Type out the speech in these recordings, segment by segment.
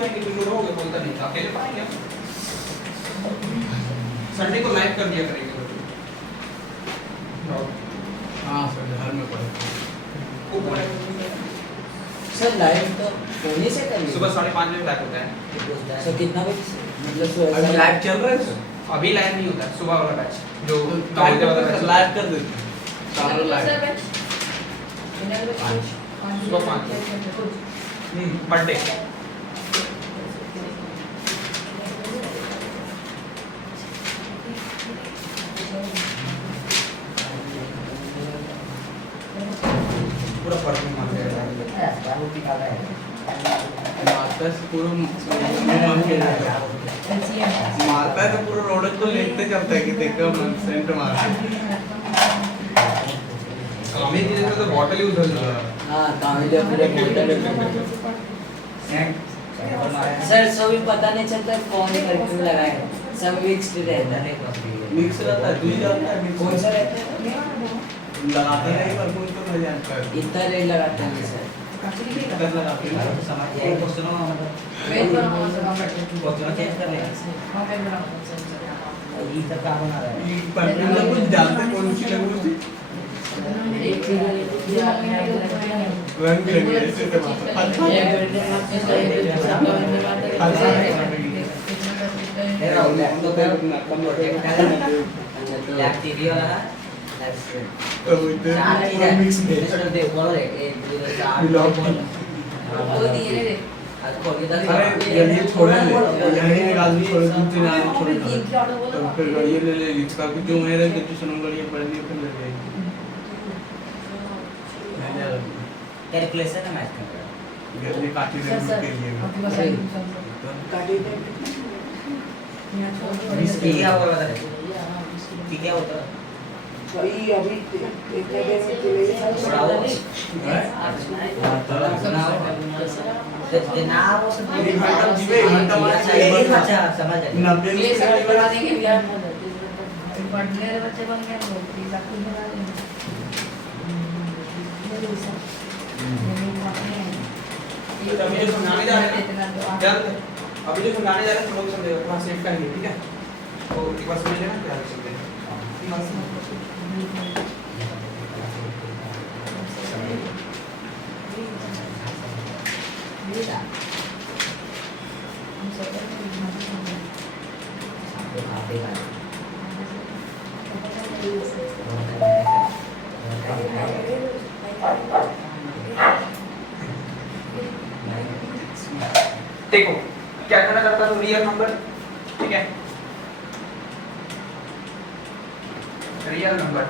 करेंगे तो शुरू हो गया, बोलता नहीं था अकेले पढ़ेंगे। संडे को लाइव कर दिया करेंगे। हाँ सर घर में पढ़े सर लाइव तो होने से करेंगे सुबह 5:30 बजे लाइव होता है। सर कितना बजे से? मतलब अभी लाइव चल रहा है सर? अभी लाइव नहीं होता है, सुबह वाला बैच जो लाइव कर देते हैं सारा लाइव सुबह 5 मंडे। पूरा परफॉर्म मारते हैं मारता है पूरा मारता है तो पूरा रोड को लेते करता है कि देखो सेंट मारता है। कामी की जगह तो बॉटल यूज होता है। हाँ कामिल पूरे बॉटल सर सभी पता नहीं चलता कौन करके लगाए सब मिक्स रहता है। मिक्स रहता है दूध रहता है कौन सा रहता है? लगाते हैं पर कोई तो नहीं जानता है इतना रेट लगाते हैं सर। कर लगाते हैं समझ एक क्वेश्चन वेट पर हम से क्वेश्चन चेंज कर लेंगे हम वेट पर ये सब क्या बना रहा है ये पर कुछ जानते कौन सी लैंग्वेज थी एक रंग बिरंगे ऐसे तो अच्छा मेरा हो गया तो फिर कम हो जाएगा लैब टीवी वाला तो इधर चार चीज है मिक्स मिस्टर देव बोलो रे 1 2 4 मिलाओ। वो दिए रे आज को ये अरे ये छोड़ेंगे यही निकाल दी छोड़ दूसरे नाम छोड़ तो फिर ये ले इसका कुछ जो मेरे ट्यूशन नंबर ये पढ़नी फिर ले जाएगी कैलकुलेशन है मैथ का ये काटी दे के लिए काटी इसकी क्या बोल रहा था ठीक है होता तो ये अभी एक जगह में चले जनाब वो सब अच्छा समझ गए 90 ये सब बना देंगे यार पढ़ने वाले बच्चे बन गए लोग ये सब कुछ बना देंगे तो अभी जो समझाने जा रहे हैं जल्द अभी जो समझाने जा रहे हैं तुम लोग समझेगा थोड़ा सेव करेंगे ठीक है। तो एक बार समझ लेना क्या चलते हैं। देखो क्या करना चाहता हूँ रियल नंबर ठीक है रियल नंबर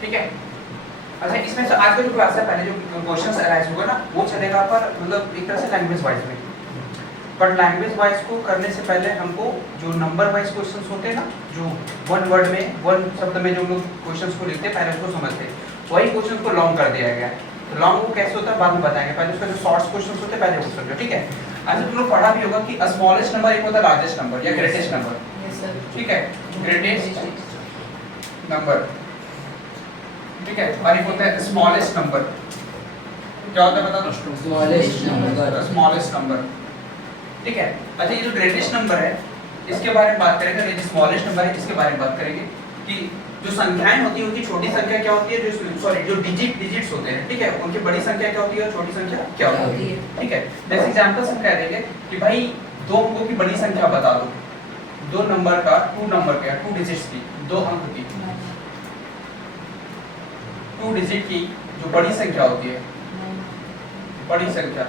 ठीक है। अच्छा इसमें से आज का जो क्लास है पहले जो क्वेश्चंस अराइज होगा ना वो चलेगा पर मतलब एक तरह से लैंग्वेज वाइज में बट लैंग्वेज वाइज को करने से पहले हमको जो नंबर वाइज क्वेश्चंस होते हैं ना जो वन वर्ड में वन शब्द में जो लोग क्वेश्चंस को लिखते हैं पहले उसको समझते हैं वही क्वेश्चन को लॉन्ग कर दिया गया है। तो लॉन्ग वो कैसे होता है बाद में बताएंगे पहले उसका जो शॉर्ट्स क्वेश्चंस होते हैं पहले वो समझो ठीक है। अच्छा तुम लोग पढ़ा भी होगा कि स्मॉलेस्ट नंबर एक होता है लार्जेस्ट नंबर या ग्रेटेस्ट नंबर ठीक है ग्रेटेस्ट नंबर ठीक है और एक होता है स्मॉलेस्ट नंबर क्या होता है बता दो स्मॉलेस्ट नंबर ठीक है। अच्छा ये जो ग्रेटेस्ट नंबर है इसके बारे में बात करेंगे ये जो स्मॉलेस्ट नंबर है इसके बारे में बात करेंगे कि जो संख्याएं होती है उनकी छोटी संख्या क्या होती है जो सॉरी जो डिजिट्स होते हैं ठीक है उनकी बड़ी संख्या क्या होती है और छोटी संख्या क्या होती है ठीक है। जैसे एग्जांपल से कह देंगे कि भाई दो अंकों की बड़ी संख्या बता दो दो नंबर का टू डिजिट्स की दो अंक की टू डिजिट की जो बड़ी संख्या होती है बड़ी संख्या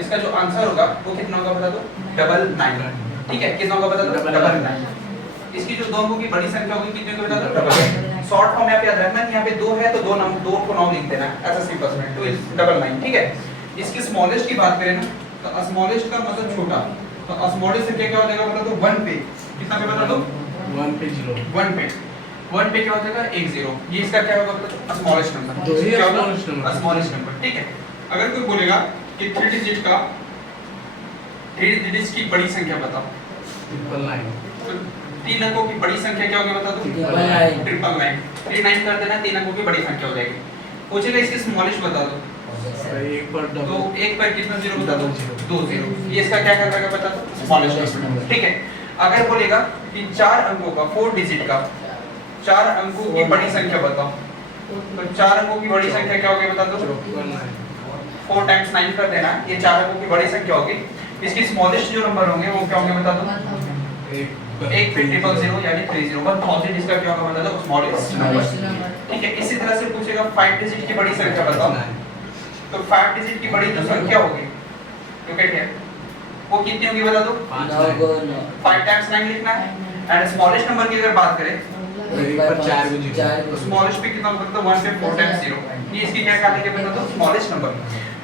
इसका जो आंसर होगा वो कितना होगा बता दो 999 ठीक है कितना होगा बता दो 999। इसकी जो दो अंकों की बड़ी संख्या होगी कितने को बता दो 999 शॉर्ट फॉर्म यहाँ पे याद रखना यहाँ पे दो है तो दो को 9 लिख देना ऐसा सिंपल सा 2 इज 99 ठीक है। इसकी स्मॉलेस्ट की बात करें ना तो स्मॉलेस्ट का मतलब छोटा तो स्मॉलेस्ट संख्या क्या हो जाएगा बता दो 1 पे कितना पे बता दो 1 पे 0 1 पे क्या हो जाएगा 1 0 ये इसका क्या होगा बता दो स्मॉलेस्ट नंबर क्या होगा स्मॉलेस्ट नंबर ठीक है। अगर कोई बोलेगा कि 3 डिजिट की बड़ी संख्या बताओ 999 तीन अंकों की बड़ी संख्या क्या होगी बता दो 999 39 कर देना तीन अंकों की बड़ी संख्या हो जाएगी। पूछेगा इसकी स्मॉलेस्ट बता दो सर। एक पर तो डबल एक पर कितना जीरो बता दो? Double zero. 2 जीरो। ये इसका क्या कहलाएगा बता दो? Smallest number. ठीक है। अगर बोलेगा कि 4 अंकों का 4 डिजिट का 4 अंकों की बड़ी संख्या बताओ, तो 4 अंकों की बड़ी संख्या क्या होगी बता दो? 4 टाइम्स 9 कर देना, ये 4 अंकों की बड़ी संख्या होगी। इसकी स्मॉलेस्ट जो नंबर होंगे वो क्या होंगे बता दो? एक पे 000 यानी 30 1000 इसका क्या होगा बता दो? Smallest number. ठीक है। इसी तरह से पूछेगा 5 डिजिट की बड़ी संख्या बताओ, तो 5 डिजिट की बड़ी जो संख्या होगी तो क्या है वो कितनी होगी बता दो? 5 टाइम्स 9 लिखना है। एंड स्मॉलेस्ट नंबर की अगर बात करें तो स्मॉलेस्ट पे कितना होता है? 1 पे 4 टाइम्स 0। ये इसकी क्या कहलाएगी बता दो? Smallest number.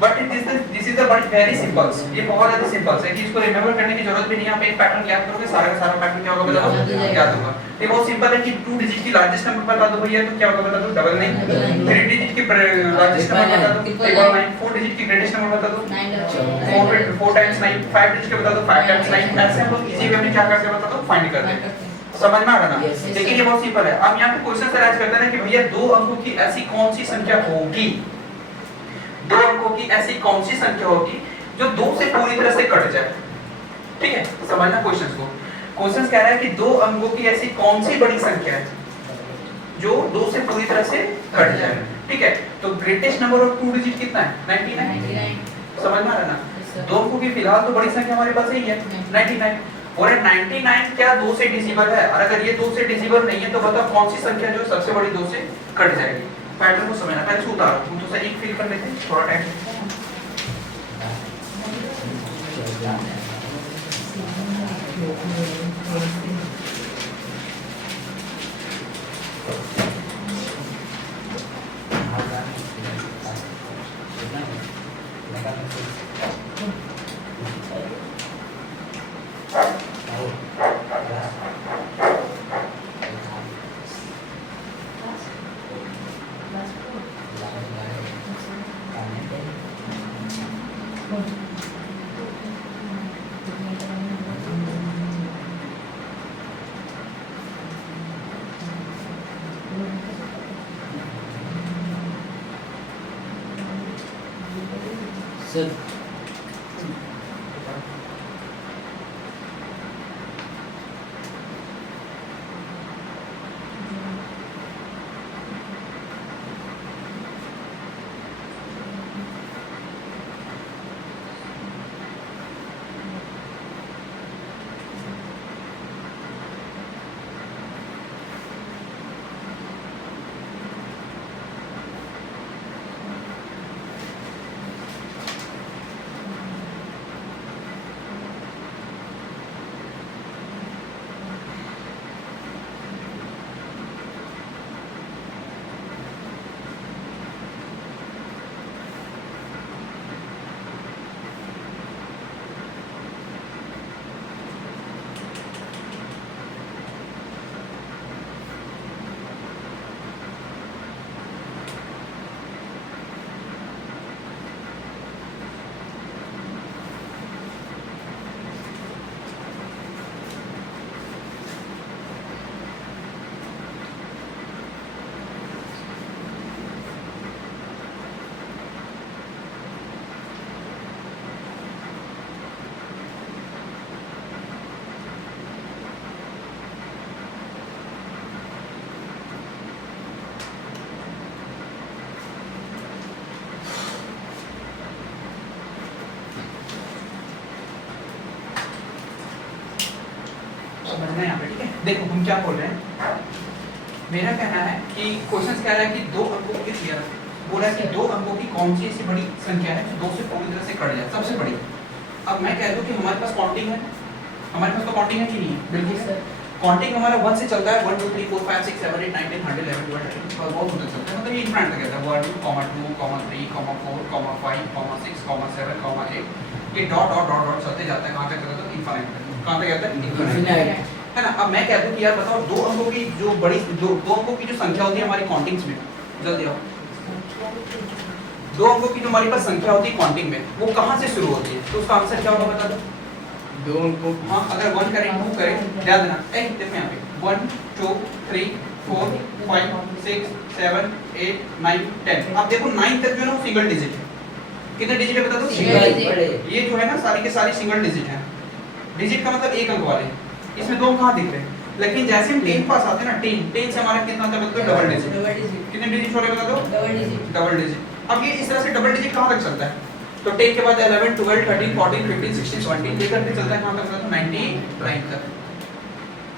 But this is the very simple, ये बहुत ज्यादा सिंपल है कि इसको रिमेंबर करने की जरूरत भी नहीं है। आप एक पैटर्न याद करोगे, सारा का सारा पैटर्न क्या होगा बता दो? याद होगा। ये बहुत सिंपल है कि 2 डिजिट की लार्जेस्ट नंबर बता दो भैया, तो क्या होगा बता दो? डबल 9। 3 डिजिट की लार्जेस्ट नंबर बता दो? ट्रिपल 9। 4 डिजिट की ग्रेटेस्ट नंबर बता दो? 4 टाइम्स 9। 5 डिजिट के बता दो? 5 टाइम्स 9। ऐसे हम लोग इजी वे में क्या करते हैं बता दो? फाइंड करते हैं। समझ में आ रहा ना? लेकिन ये बहुत सिंपल है। अब यहाँ पे क्वेश्चन अराइज करते हैं कि भैया 2 अंकों की ऐसी कौन सी संख्या होगी, 2 अंकों की ऐसी कौन सी संख्या होगी जो 2 से पूरी तरह से कट जाए। ठीक है, समझना क्वेश्चन को। क्वेश्चन कह रहा है कि 2 अंकों की ऐसी कौन सी बड़ी संख्या है जो 2 से पूरी तरह से कट जाए। ठीक है, तो ग्रेटेस्ट नंबर ऑफ 2 डिजिट कितना है? 99। समझ में आ रहा ना? 2 अंकों की फिलहाल तो बड़ी संख्या हमारे पास यही है 99। और 99 क्या 2 से डिविजिबल है? और अगर ये 2 से डिविजिबल नहीं है तो बताओ कौन सी संख्या जो सबसे बड़ी 2 से कट जाएगी। पैटर्न को समझना। पहले से उतारो, हम तो सही फील कर लेते हैं, थोड़ा टाइम। सर समझना है यहाँ पे। ठीक है, देखो हम क्या बोल रहे हैं। मेरा कहना है कि क्वेश्चन कह रहा है कि 2 अंकों की बोला है कि 2 अंकों की कौन सी ऐसी बड़ी संख्या है जो 2 से पूरी तरह से कट जाए, सबसे बड़ी। अब मैं कह दूं कि हमारे पास काउंटिंग है, हमारे पास तो काउंटिंग है कि नहीं है? बिल्कुल सर। काउंटिंग हमारा 1 से चलता है, 1 2 3 4 5 6 7 8 9 10 100 11 12 13 बहुत होता चलता है, मतलब ये इनफाइनाइट तक जाता है। 1 2 3 4 5 6 7 8 ये डॉट डॉट डॉट डॉट चलते जाता है। कहां तक चलता है? इनफाइनाइट तक। कहां तक जाता है? इनफाइनाइट, है ना? अब मैं कह दूं कि यार बताओ 2 अंकों की जो बड़ी 2 अंकों की जो संख्या होती है हमारी काउंटिंग्स में, जल्दी आओ। 2 अंकों की जो हमारी पास संख्या होती है काउंटिंग में, वो कहां से शुरू होती है? तो उसका आंसर क्या होगा बता दो? 2 अंकों। हाँ, अगर 1 करें 2 करें, ध्यान देना। देखो यहाँ पे 1 2 3 4 5 6 7 8 9 10। अब देखो 9 तक जो है ना वो सिंगल डिजिट है, कितने डिजिट है बता दो? Single digit। ये जो है ना सारी के सारी सिंगल डिजिट है। डिजिट का मतलब एक अंक वाले, इसमें दो अंक कहाँ दिख रहे हैं? लेकिन जैसे हम 10 पास आते हैं ना, 10 से हमारा कितना आता है बता दो? Double digit. डबल डिजिट कितने डिजिट हो रहे हैं बता दो? Double digit double digit. अब ये इस तरह से डबल डिजिट कहाँ तक चलता है? तो 10 के बाद 11, 12, 13, 14, 15, 16, 17 लेकर के चलता है कहाँ तक बता दो? 99 तक।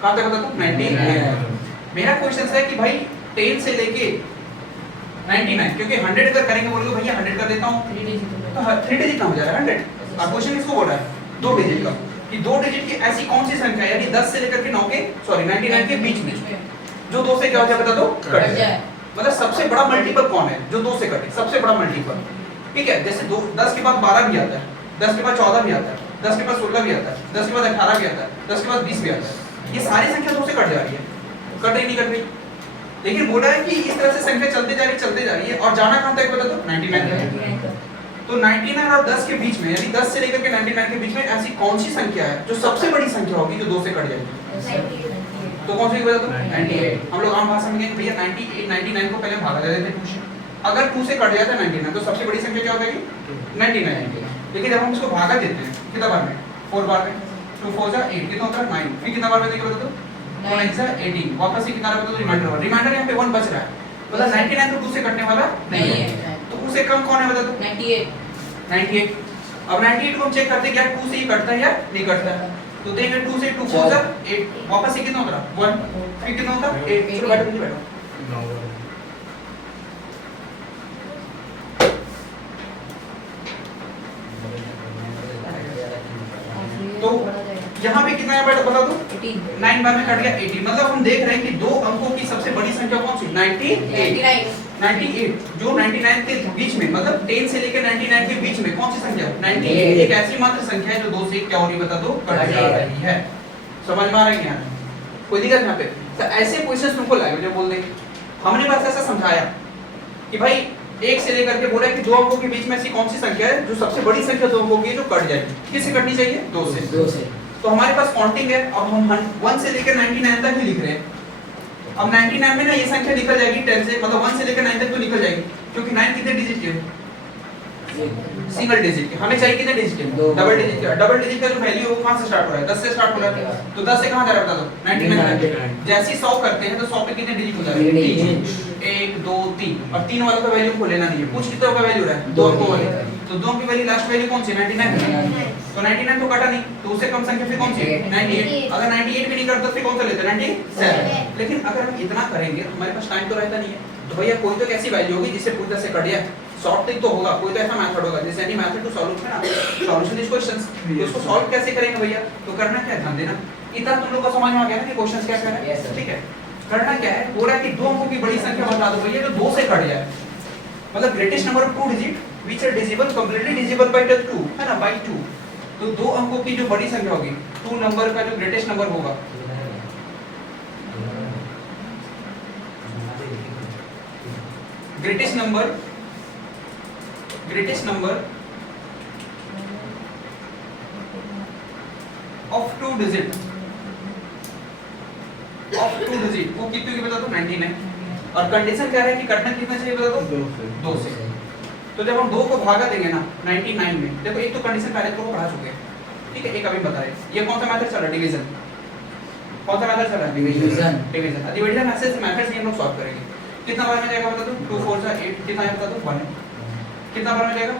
कहाँ तक बता दो? 99। मेरा क्वेश्चन है कि भाई 10 से लेके 99, क्योंकि 100 अगर करेंगे बोलोगे भैया 100 कर देता हूँ, 3 डिजिट तो 3 डिजिट का हो जाएगा 100। अब क्वेश्चन किसको बोल रहा है? 2 डिजिट का, कि 2 डिजिट की ऐसी कौन सी संख्या है यानी 10 से लेकर के 9 के 99 के बीच में जो 2 से क्या हो जाए बता दो? कट कट जाए। जाए मतलब सबसे बड़ा मल्टीपल कौन है जो 2 से कटे? सबसे बड़ा मल्टीपल, ठीक है। जैसे 10 के बाद 12 भी आता है, 10 के बाद 14 भी आता है, 10 के बाद 16 भी आता है, 10 के बाद 18 भी आता है, 10 के बाद 20 भी आता है। ये सारी संख्या 2 से कट जा रही है, कट रही नहीं कट रही। लेकिन बोला है कि इस तरह से संख्या चलते जा रही है और जाना कहां तक बता दो? 99 तक। तो 99 और 10 के बीच में यानी 10 से लेकर के 99 के बीच में ऐसी कौन सी संख्या है जो सबसे बड़ी संख्या होगी जो 2 से कट जाएगी? तो कौन सी बता दो? 98। हम लोग आम भाषा में कहेंगे भैया 98 99 को पहले भागा दे देते हैं 2 से। अगर 2 से कट जाता है 99 तो सबसे बड़ी संख्या क्या हो जाएगी? 99। लेकिन जब हम इसको भागा देते हैं कितना बार में? 4 बार में। 2 4 जा 8, कितना होता है? 9। फिर कितना बार में देंगे बता दो? 9 9 जा 18। वापस से कितना बता दो? रिमाइंडर। रिमाइंडर यहाँ पे 1 बच रहा है, मतलब 99 तो 2 से कटने वाला नहीं है। तो उससे कम कौन है बता दो? 98। अब 98 को हम चेक करते हैं क्या 2 से ही कटता है या नहीं कटता है? तो देंगे 2 से 2 4 जा 8, वापस से कितना होता है? 1। फिर कितना होता है? 8। चलो बैठो नीचे बैठो। तो यहाँ पे कितना है बता दो? 9 बार में कट गया 80। मतलब हम देख रहे हैं कि 2 अंकों की सबसे बड़ी संख्या कौन सी? 98। 98 जो 99 के बीच में, मतलब 10 से लेकर 99 के बीच में कौन सी संख्या? 98 एक ऐसी मात्र संख्या है जो 2 से क्या हो रही बता दो? कट जा रही है। समझ में आ रहा है क्या? कोई दिक्कत यहाँ पे? तो ऐसे क्वेश्चंस तुमको लैंग्वेज में बोल देंगे। हमने बस ऐसा समझाया कि भाई 1 से लेकर के बोला कि 2 अंकों के बीच में ऐसी कौन सी संख्या है जो सबसे बड़ी संख्या 2 अंकों की है जो कट जाएगी। किससे कटनी चाहिए? 2 से। तो हमारे पास काउंटिंग है, अब हम 1 से लेकर 99 तक ही लिख रहे हैं। अब 99 में ना ये संख्या निकल जाएगी 10 से, मतलब 1 से लेकर 9 तक तो निकल जाएगी, क्योंकि 9 कितने डिजिट के? सिंगल डिजिट के। हमें चाहिए कितने डिजिट के? डबल डिजिट के। डबल डिजिट का जो वैल्यू है वो कहां से स्टार्ट हो रहा है? 10 से स्टार्ट हो रहा है। तो 10 से कहां जा रहा है बता दो? 99। जैसे ही 100 करते हैं तो 100 पे कितने डिजिट हो जाएंगे? 3। 1 2 3 और 3 वालों का वैल्यू को लेना नहीं है। कुछ कितने का वैल्यू रहा है? 2 अंकों वाले। तो 2 की वैल्यू लास्ट वैल्यू कौन सी? 99। तो 99 तो कटा नहीं, तो उससे कम संख्या फिर कौन सी? 98। अगर 98 भी नहीं करता फिर कौन सा लेते? 97। लेकिन अगर हम इतना करेंगे हमारे पास टाइम तो रहता नहीं है, तो भैया कोई तो कैसी वैल्यू होगी जिससे पूरी तरह से कट जाए। सॉर्ट तो होगा, कोई तो ऐसा मेथड होगा जैसे एनी मेथड टू सॉल्व है ना, सॉल्यूशन दिस क्वेश्चंस। तो उसको सॉल्व कैसे करेंगे भैया? तो करना क्या है? ध्यान देना। इतना तुम लोग को समझ में आ गया ना कि क्वेश्चंस क्या कर रहे हैं? ठीक है। करना क्या है? बोला कि 2 अंकों की बड़ी संख्या बता दो भैया जो 2 से कट जाए, मतलब greatest number of 2 digit which are divisible completely divisible by 2 है ना, बाय 2। तो 2 अंकों की जो बड़ी संख्या होगी, 2 नंबर का जो ग्रेटेस्ट नंबर होगा, ग्रेटेस्ट नंबर ऑफ 2 डिजिट वो कितने की बता दो? 99। और कंडीशन क्या है कि कटना कितना चाहिए बता दो? 2 से। तो जब हम 2 को भागा देंगे ना 99 में, देखो एक तो कंडीशन पहले तो पढ़ा चुके हैं, ठीक है। एक अभी बता रहे ये कौन सा मेथड चल रहा है? डिवीजन। कौन सा मेथड चल रहा है? डिवीजन। डिवीजन ऐसे मेथड से हम लोग सॉल्व करेंगे। कितना बार में जाएगा बता दो? 2 4 जा 8, कितना है बता दो? 1। कितना बार में जाएगा?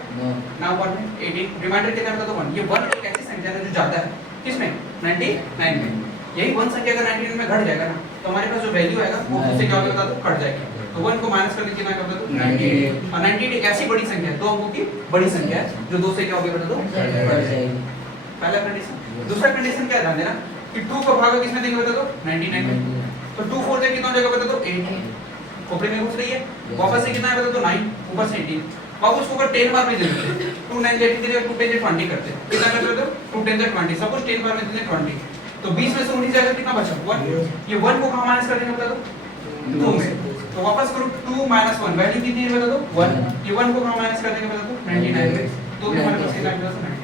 9 बार में 18। रिमाइंडर कितना बता दो? 1। ये 1 एक ऐसी संख्या है जो जाता है किसमें? 99 में। यही 1 संख्या अगर 99 में घट जाएगा ना तो हमारे पास जो वैल्यू आएगा वो उससे क्या होगा बता दो? कट जाएगी। तो 1 को माइनस करके कितना बता दो? 98। और 98 एक ऐसी बड़ी संख्या है, 2 अंकों की बड़ी संख्या है जो 2 से क्या होगी बता दो? कट जाएगी। पहला कंडीशन। दूसरा कंडीशन क्या है? ध्यान देना कि 2 को भागा किसमें देंगे बता दो? 99 में। तो 2 4 से कितना हो जाएगा बता दो? 8। खोपड़ी में घुस रही है, वापस से कितना है बता दो? 9, ऊपर से 18। अब उसको अगर 10 बार में दे देते 2 9 18 की जगह 2 10 20 करते, कितना करते हो? 2 10 20। सपोज 10 बार में देते 20, तो 20 में से 19 जाएगा कितना बचा? 1। ये 1 को कहां माइनस कर देंगे बता दो? 2 में। तो वापस करो 2 - 1 वैल्यू कितनी है बता दो? 1। ये 1 को कहां माइनस कर देंगे बता दो? 99 में। तो भी हमारे पास कितना है? 99।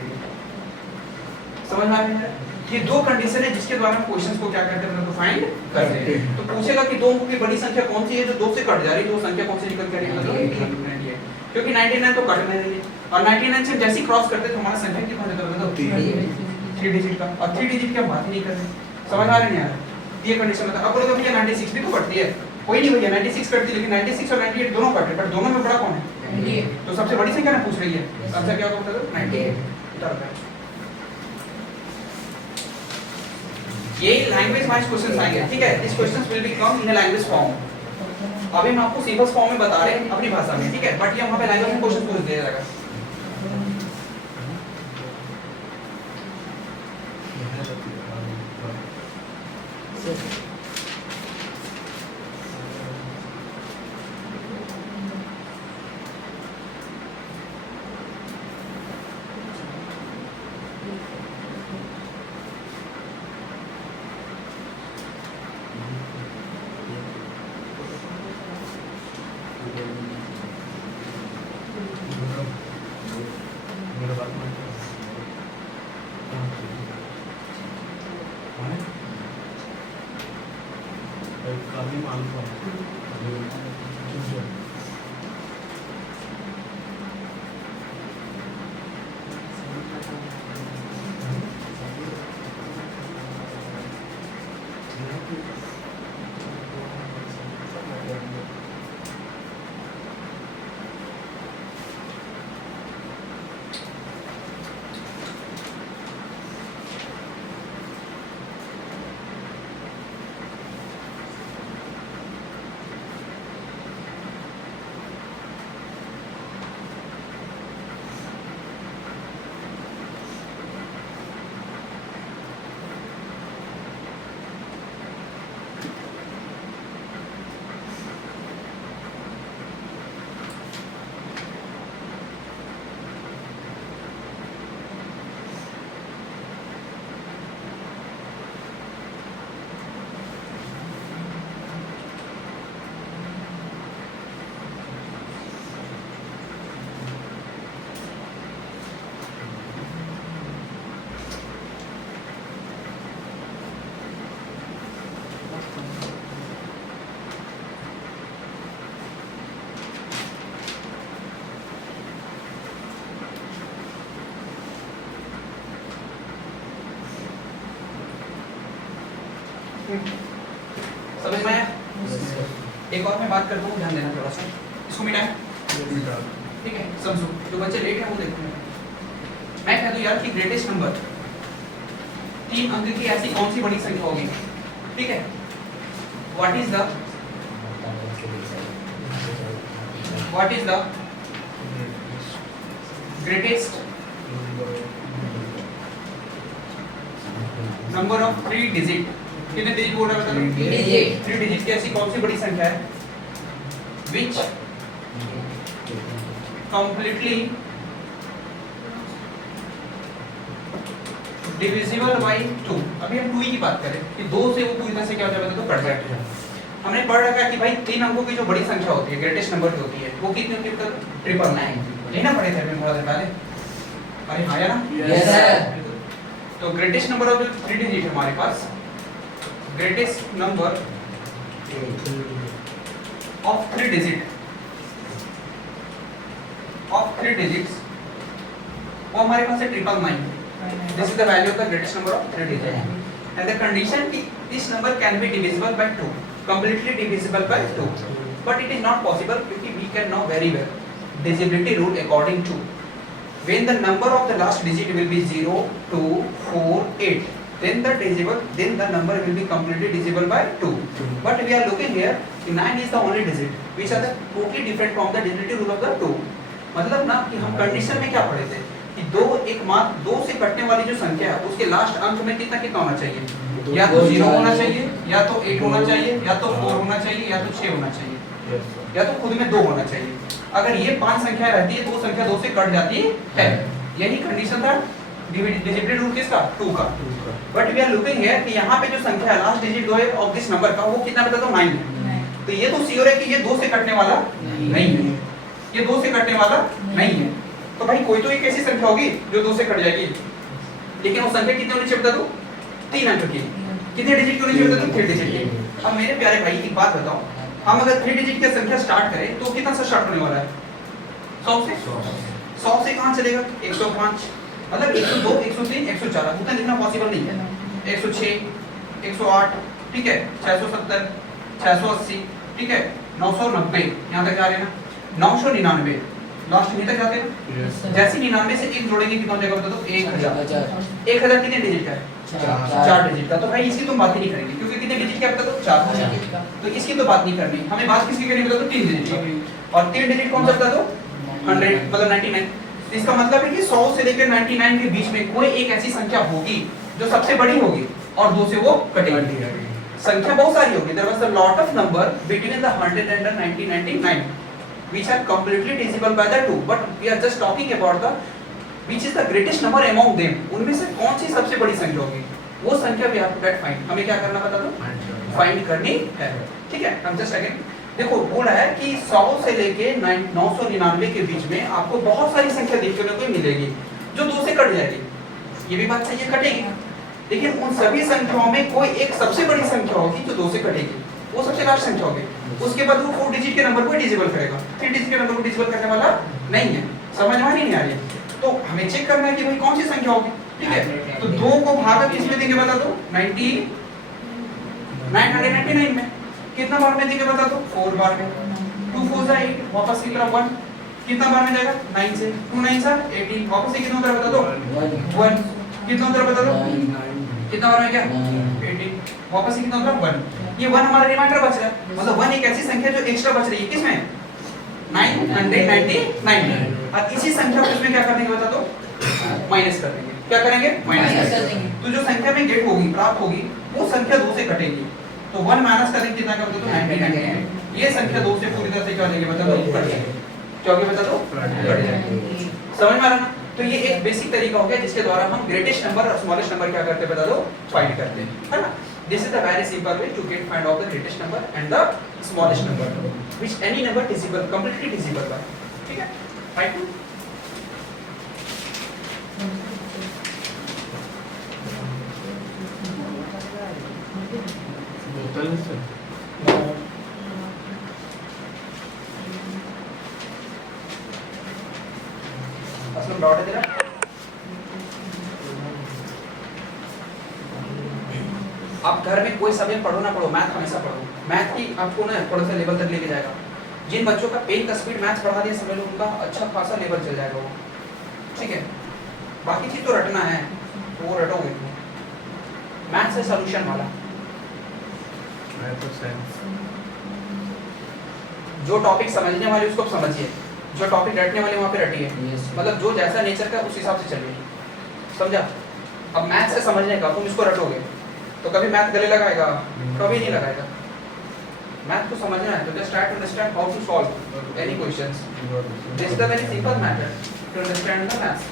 समझ में आ रहा है? ये 2 कंडीशन है जिसके द्वारा हम क्वेश्चंस को क्या करते हैं? तो फाइंड करते हैं। तो पूछेगा कि 2 अंकों की बड़ी संख्या कौन सी है जो 2 से कट जा रही है, तो वो संख्या कौन सी निकल कर रही है? मतलब 98। क्योंकि 99 तो कट नहीं रही है। और 99 से जैसे ही क्रॉस करते तो हमारा संख्या कितना हो जाता है बताओ? 3 डिजिट का। और 3 डिजिट की हम बात ही नहीं कर रहे, समझ आ रहा नहीं आ रहा? ये कंडीशन बता। अब बोलो तो भैया 96 भी तो बढ़ती है, कोई नहीं भैया 96 करती है, लेकिन 96 और 98 दोनों बढ़ते हैं, पर दोनों में बड़ा कौन है? तो सबसे बड़ी संख्या ना पूछ रही है, आंसर क्या होगा बताओ? 98। ये लैंग्वेज वाइज क्वेश्चंस आएंगे, ठीक है? This questions will be come in a language form. अभी हम आपको सिंपल फॉर्म में बता रहे हैं अपनी भाषा में, ठीक है? बट ये वहां पे लैंग्वेज में क्वेश्चन पूछ दिया जाएगा। काफी मालूम है। समझ में आया? एक और मैं बात करता हूँ, ध्यान देना थोड़ा सा, इसको मिटाएं, ठीक है? समझो, जो बच्चे लेट हैं वो देखो। मैं कह दूं यार कि ग्रेटेस्ट नंबर 3 अंक की ऐसी कौन सी बड़ी संख्या होगी, ठीक है? What is the greatest number of 3 digit? कितने डिजिट बोल रहा है बताओ? 3 डिजिट की ऐसी कौन सी बड़ी संख्या है which completely divisible by 2? अभी हम 2 की बात करें कि 2 से वो पूरी तरह से क्या हो जाएगा तो कट जाएगा। हमने पढ़ रखा है कि भाई 3 अंकों की जो बड़ी संख्या होती है, ग्रेटेस्ट नंबर जो होती है, वो कितनी होती है? 999। यही ना पढ़े थे अपने थोड़ा देर पहले? अरे हाँ या ना? Yes, sir. तो ग्रेटेस्ट नंबर ऑफ जो 3 डिजिट है हमारे पास, ग्रेटेस्ट नंबर of 3 digits वो हमारे पास है 999। This is the value of the greatest number of 3 digits. And the condition कि this number can be divisible by 2, completely divisible by 2, but it is not possible क्योंकि we can know very well divisibility rule according to when the number of the last digit will be 0, 2, 4, 8. Then the number will be completely divisible by 2. But we are looking here, 9 is the only digit, which are the totally different from the divisibility rule of the 2. मतलब ना कि हम condition में क्या पढ़े थे कि 2 से कटने वाली जो संख्या है उसके लास्ट अंक में कितना कितना होना चाहिए? या तो 0 होना चाहिए, या तो 8 होना चाहिए, या तो 4 होना चाहिए, या तो 6 होना चाहिए, या तो खुद में 2 होना चाहिए। अगर ये 5 संख्या रहती है तो संख्या 2 से कट जाती है। यही कंडीशन था डिविजिबिलिटी रूल किसका? 2 का। But we are looking here कि यहाँ पे जो संख्या है लास्ट डिजिट 2 है ऑफ दिस नंबर का, वो कितना बता दो? 9 है। तो ये तो श्योर है कि ये 2 से कटने वाला नहीं है, ये 2 से कटने वाला नहीं है। तो भाई कोई तो एक ऐसी संख्या होगी जो 2 से कट जाएगी, लेकिन वो संख्या कितनी होनी चाहिए बता दो? 3 अंक की। कितने डिजिट की होनी चाहिए बता दो? 3 डिजिट की। अब मेरे प्यारे भाई एक बात बताओ, हम अगर 3 डिजिट की संख्या स्टार्ट करें तो कितना से स्टार्ट होने वाला है? 100 से। 100 से कहाँ चलेगा 105, मतलब 102, 103, 104, अब उतना लिखना पॉसिबल नहीं है। 106, 108, ठीक है, 670, 680, ठीक है, 990, यहाँ तक जा रहे हैं ना, 999, लास्ट यहीं तक जाते हैं ना। जैसे 99 से 1 जोड़ेंगे कितना हो जाएगा बता दो, 1000। 1000 कितने डिजिट का है? 4 डिजिट का। तो भाई इसकी तुम बात ही नहीं करेंगे क्योंकि कितने डिजिट का बता दो, 4। तो इसकी तो बात नहीं करनी, हमें बात किसकी करनी बता दो, 3 डिजिट की। और 3 डिजिट कौन सा बता दो, 100 मतलब 99। इसका मतलब है कि 100 से लेकर 99 के बीच में कोई एक ऐसी संख्या होगी जो सबसे बड़ी होगी और 2 से वो कटेगी। संख्या बहुत सारी होगी, there was a lot of number between the 100 and the 99 which are completely divisible by the 2, but we are just talking about the which is the greatest number among them। उनमें से कौन सी सबसे बड़ी संख्या होगी, वो संख्या भी आप गेट फाइंड, हमें क्या करना बता दो, फाइंड करनी है। ठीक है, हम जस्ट अगेन देखो बोला है कि 100 से लेके 999 के बीच में आपको बहुत सारी संख्या देखने को मिलेगी जो 2 से कट जाएगी, ये भी बात सही है, कटेगी। लेकिन उन सभी संख्याओं में कोई एक सबसे बड़ी संख्या होगी जो 2 से कटेगी, वो सबसे लास्ट संख्या होगी। उसके बाद वो 4 डिजिट के नंबर को डिजिबल करेगा, 3 डिजिट के नंबर को डिजिबल करने वाला नहीं है। समझ में नहीं आ रही है? तो हमें चेक करना है कि भाई कौन सी संख्या होगी। ठीक है, तो 2 को भागा किसमें देंगे बता दो, 999 में। कितना बार में देंगे बता दो, 4 बार में। 2 4 जा 8, वापस की तरफ 1, कितना बार में जाएगा 9 से, 2 9 जा 18, वापस से कितना उधर बता दो 1, कितना उधर बता दो, कितना बार में क्या 18, वापस से कितना उधर 1। ये 1 हमारा रिमाइंडर बच रहा है, मतलब 1 एक ऐसी संख्या जो एक्स्ट्रा बच रही है किसमें, 999। और इसी संख्या को इसमें क्या कर देंगे बता दो, माइनस कर देंगे। क्या करेंगे, माइनस कर देंगे। तो जो संख्या में गेट होगी, प्राप्त होगी, वो संख्या 2 से कटेगी। तो 1 माइनस करेंगे कितना कर दो, तो 99। ये संख्या 2 से पूरी तरह से क्या हो जाएगी बता दो, कट जाएगी। क्या होगी बता दो, कट जाएगी। समझ में आ रहा ना? तो ये एक बेसिक तरीका हो गया जिसके द्वारा हम ग्रेटेस्ट नंबर और स्मॉलेस्ट नंबर क्या करते हैं बता दो, फाइंड करते हैं, है ना। This is the very simple way to get find out the greatest number and the smallest number, which any number divisible, completely divisible by. ठीक है, right? असलम डॉट है तेरा? आप घर में कोई सब्जेक्ट पढ़ो ना पढ़ो, मैथ हमेशा पढ़ो। मैथ की आपको ना थोड़ा सा लेवल तक लेके जाएगा। जिन बच्चों का पेन का स्पीड मैथ्स बढ़ा दिया समझ लो उनका अच्छा खासा लेवल चल जाएगा वो। ठीक है, बाकी चीज तो रटना है तो वो रटोगे। मैथ्स है सॉल्यूशन वाला। जो टॉपिक समझने वाले उसको समझिए, जो टॉपिक रटने वाले वहाँ पे रटिए। मतलब जो जैसा नेचर का उस हिसाब से चलिए, समझा। अब मैथ्स है समझने का, तुम इसको रटोगे तो कभी मैथ गले लगाएगा, कभी नहीं लगाएगा। मैथ को समझना है तो just try to understand how to solve any questions. This is the very simple method to understand the maths.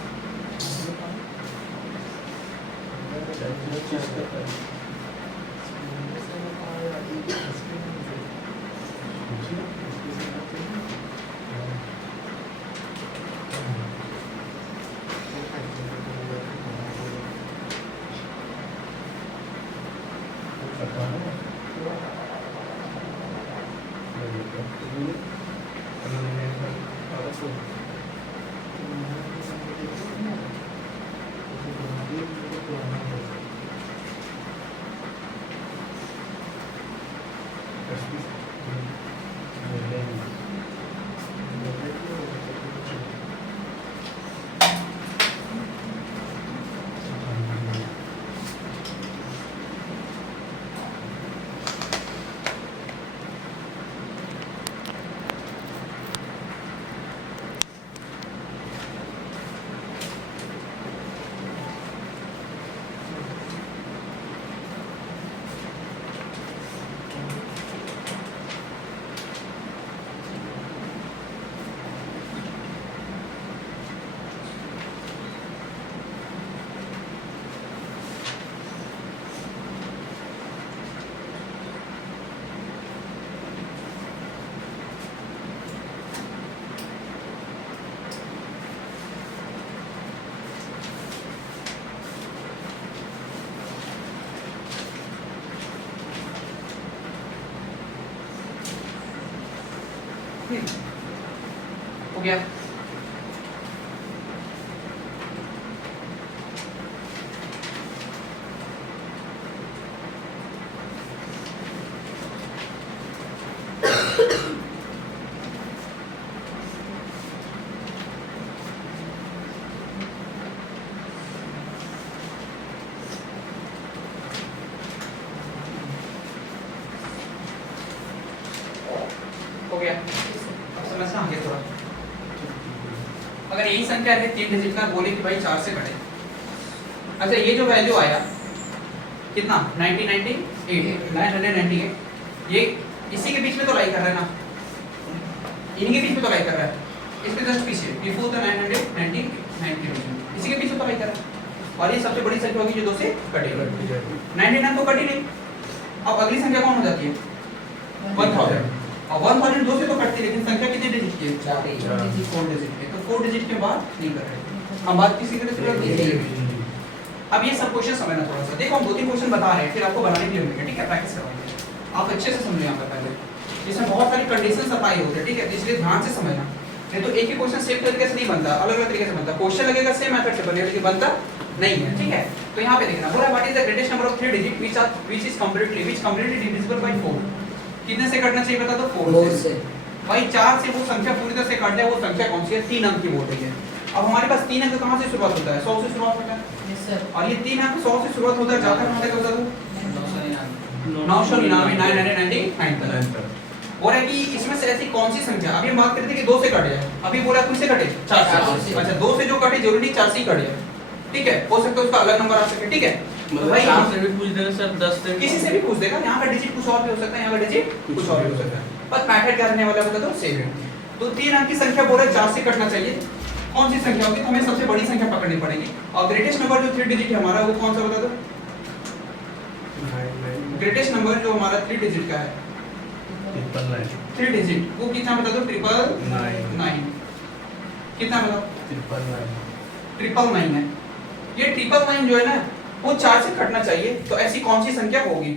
हो गया। संख्या है 3 डिजिट का, बोले कि भाई 4 से कटे। अच्छा ये जो वैल्यू आया कितना 998, ये इसी के बीच में तो लाई कर रहा है ना, इन्हीं के बीच में तो लाई कर रहा है, इसके जस्ट पीछे बिफोर द 999 इसी के पीछे तो लाई कर रहा है। और ये सबसे बड़ी संख्या होगी जो 2 से कटेगी। 99 तो कटी नहीं, अब अगली संख्या कौन हो जाती है 1000। और 1000 2 से तो कटती है, लेकिन संख्या कितने डिजिट की है 4 डिजिट की, तो 4 डिजिट के बाद नहीं कर रहे हम बात किसी के लिए। अब ये सब क्वेश्चन समझना थोड़ा सा, देखो हम 2-3 क्वेश्चन बता रहे हैं, फिर आपको बनाने के लिए मिलेंगे, ठीक है, प्रैक्टिस करवाएंगे, आप अच्छे से समझो यहाँ पर पहले। इसमें बहुत सारी कंडीशंस अप्लाई होते हैं, ठीक है, इसलिए ध्यान से समझना, नहीं तो एक ही क्वेश्चन सेम तरीके से नहीं बनता, अलग अलग तरीके से बनता, क्वेश्चन लगेगा सेम मेथड से बनेगा लेकिन बनता नहीं है, ठीक है। तो यहाँ पे देखना बोला what is the greatest number of 3 digit which is completely divisible bye 4। कितने से कटना चाहिए बता दो 4 से। भाई 4 से वो संख्या पूरी तरह से कट जाए, वो संख्या कौन सी है 3 अंक की बोल रही है। अब हमारे पास 3 अंक कहां से शुरुआत होता है 100 से शुरुआत होता है, यस सर। और ये 3 अंक 100 से शुरुआत होता है जाकर कहां तक होता है 999 तक। और है कि इसमें से ऐसी कौन सी संख्या, अभी हम बात करते थे कि 2 से कट जाए, अभी बोला किससे कटे 4 से। अच्छा 2 से जो कटे जरूरी 4 से ही कट जाए, ठीक है, हो सकता है उसका अलग नंबर आ सके, ठीक है, भाई 4 से भी पूछ देगा सर, 10 से किसी से भी पूछ देगा, यहाँ का डिजिट कुछ और भी हो सकता है, यहाँ का डिजिट कुछ और भी हो सकता है, बस मैथड क्या रहने वाला बता दो सेम है। तो 3 अंक की संख्या बोल रहा है 4 से कटना चाहिए, कौन सी संख्या होगी, तो हमें सबसे बड़ी संख्या पकड़नी पड़ेगी। और ग्रेटेस्ट नंबर जो 3 डिजिट है हमारा वो कौन सा बता दो, ग्रेटेस्ट नंबर जो हमारा 3 डिजिट का है 3 डिजिट वो कितना बता दो 999 कितना बताओ 999 है। ये 999 जो है ना वो 4 से कटना चाहिए, तो ऐसी कौन सी संख्या होगी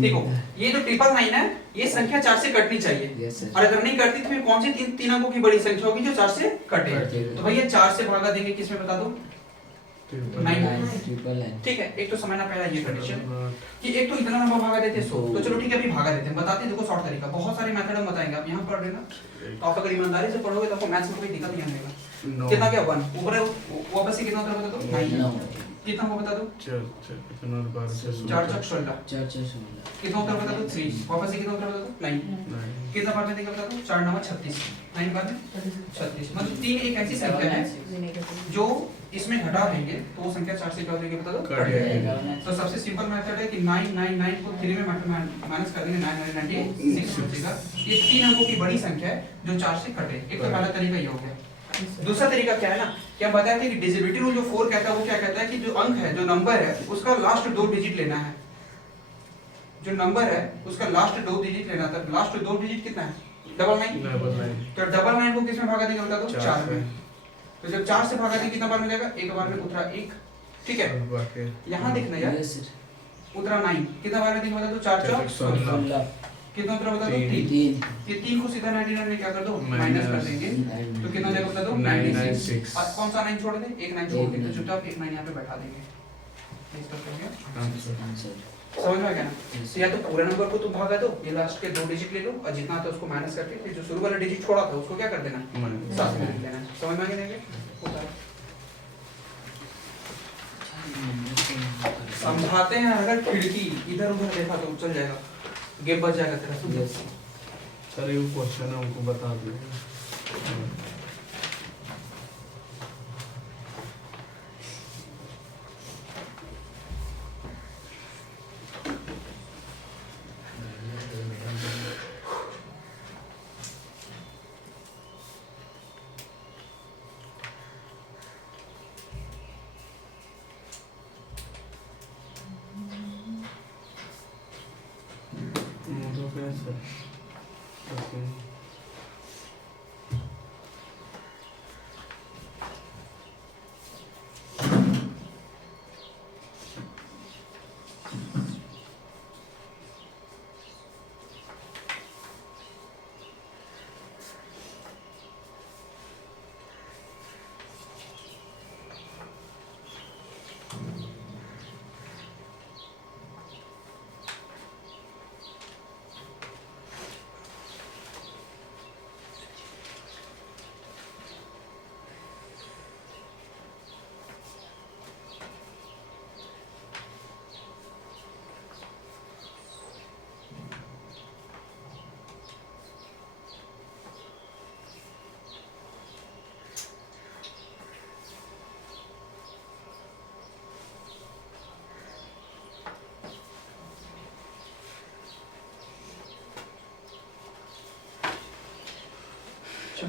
देखो, ये जो 999 है ये संख्या 4 से कटनी चाहिए, Yes, sir. और अगर नहीं करती तो फिर कौन सी तीन अंकों की बड़ी संख्या होगी जो 4 से कटे। तो भैया 4 से भागा देंगे किसमें बता दो 9, ठीक है। एक तो समझना पहला ये कंडीशन कि एक तो इतना नंबर भागा देते 100, तो चलो ठीक है अभी भागा देते हैं, बताते हैं देखो शॉर्ट तरीका, बहुत सारे मेथड हम बताएंगे, आप यहाँ पढ़ लेना, तो आप अगर ईमानदारी से पढ़ोगे तो आपको मैथ्स में कोई दिक्कत नहीं आएगा। कितना क्या 1 ऊपर है वापस से कितना होता है बता दो 9 कितना हो बता दो 4 4 16 कितना होता है बता दो 3 वापस से कितना होता है बता दो 9 कितना बार में देगा बता दो 4 9 36 9 बार में 36 मतलब 3 एक ऐसी संख्या है जो इसमें घटा देंगे तो वो संख्या 4 से क्या हो जाएगी बता दो कट जाएगा। तो सबसे सिंपल मेथड है कि 999 को 3 में माइनस कर देंगे 996 बचेगा। ये 3 अंकों की बड़ी संख्या है जो 4 से कटे, एक तो पहला तरीका ये हो गया। दूसरा तरीका क्या है ना कि हम बताते हैं कि डिविजिबिलिटी रूल जो 4 कहता है वो क्या कहता है कि जो अंक है जो नंबर है उसका लास्ट 2 डिजिट लेना है, जो नंबर है उसका लास्ट 2 डिजिट लेना था, लास्ट 2 डिजिट कितना है 99 तो 99 को किसमें भागा देंगे बता दो 4 में, तो जब 4 से भागा देंगे कितना बार मिलेगा एक बार में उतरा 1, ठीक है। यहाँ देखना यार उतरा 9 कितना बार में देंगे बता दो 4 4 16 कितना उतरा बता दो 3 ये 3 को सीधा 99 में क्या कर दो माइनस कर देंगे तो कितना हो जाएगा बता दो 96 और कौन सा 9 छोड़ दें एक 9 छोड़ देंगे तो चुपचाप एक 9 यहाँ पे बैठा देंगे, ये स्टेप हो गया समझ में आ गया ना। तो या तो पूरे नंबर को तुम भागा दो, ये लास्ट के 2 डिजिट ले लो और जितना था उसको माइनस करके फिर जो शुरू वाला डिजिट छोड़ा था उसको क्या कर देना साथ में लिख लेना, समझ में आ गया समझाते हैं। अगर खिड़की इधर उधर देखा तो चल जाएगा, गेम बच जाएगा तेरा। सर ये क्वेश्चन है उनको बता दो।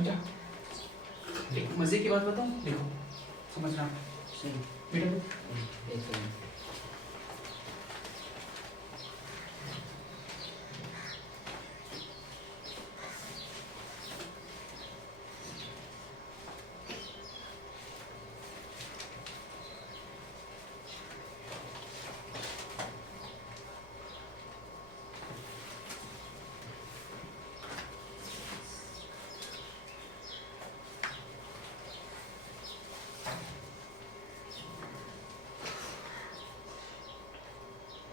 समझा? एक मजे की बात बताऊं, देखो समझना बेटा। एक सेकंड।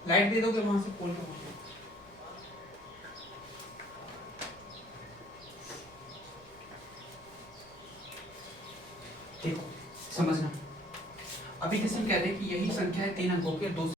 लाइट दे दोगे वहां से पोल पे पहुंचो। देखो समझना, अभी किसी कहते हैं कि यही संख्या है 3 अंकों की, 2